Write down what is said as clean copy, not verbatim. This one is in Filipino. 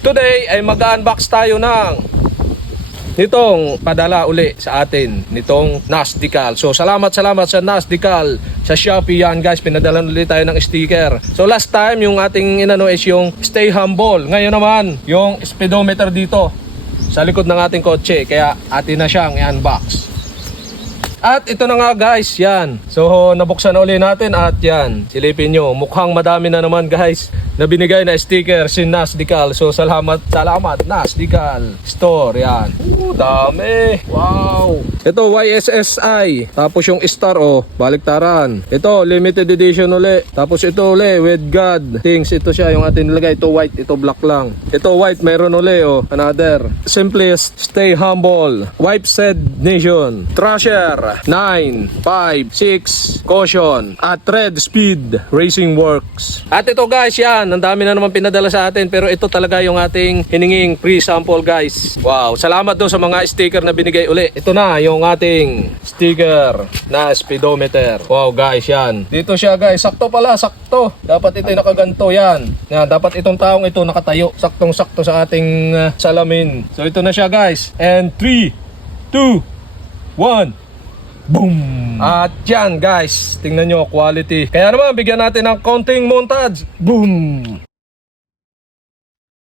Today ay mag-unbox tayo ng nitong padala uli sa atin nitong NAS decal. So salamat sa NAS decal sa Shopee yan guys, pinadala ulit tayo ng sticker. So last time yung ating inano is yung stay humble. Ngayon naman yung speedometer dito sa likod ng ating kotse, kaya atin na siyang i-unbox. At ito na nga guys, yan. So nabuksan na uli natin at yan, silipin nyo, mukhang madami na naman guys na binigay na sticker si NAS decal. So salamat NAS decal store, yan. Dami. Wow. Ito YSSI, tapos yung star baliktaran. Ito limited edition uli. Tapos ito uli with God things, ito siya yung atin nilagay. Ito white, ito black lang. Ito white meron uli another. Simplest, stay humble, wipe said nation, Thrasher 9, 5, 6, caution at red speed racing works. At ito guys, yan, ang dami na naman pinadala sa atin, pero ito talaga yung ating hininging free sample guys. Wow, salamat doon sa mga sticker na binigay uli. Ito na yung ating sticker na speedometer. Wow guys, yan. Dito siya guys, sakto pala, sakto. Dapat ito nakaganto yan. Yan, dapat itong taong ito nakatayo. Saktong sakto sa ating salamin. So ito na siya guys. And 3, 2, 1. Boom! At yan guys, tingnan nyo, quality. Kaya naman, bigyan natin ng konting montage. Boom!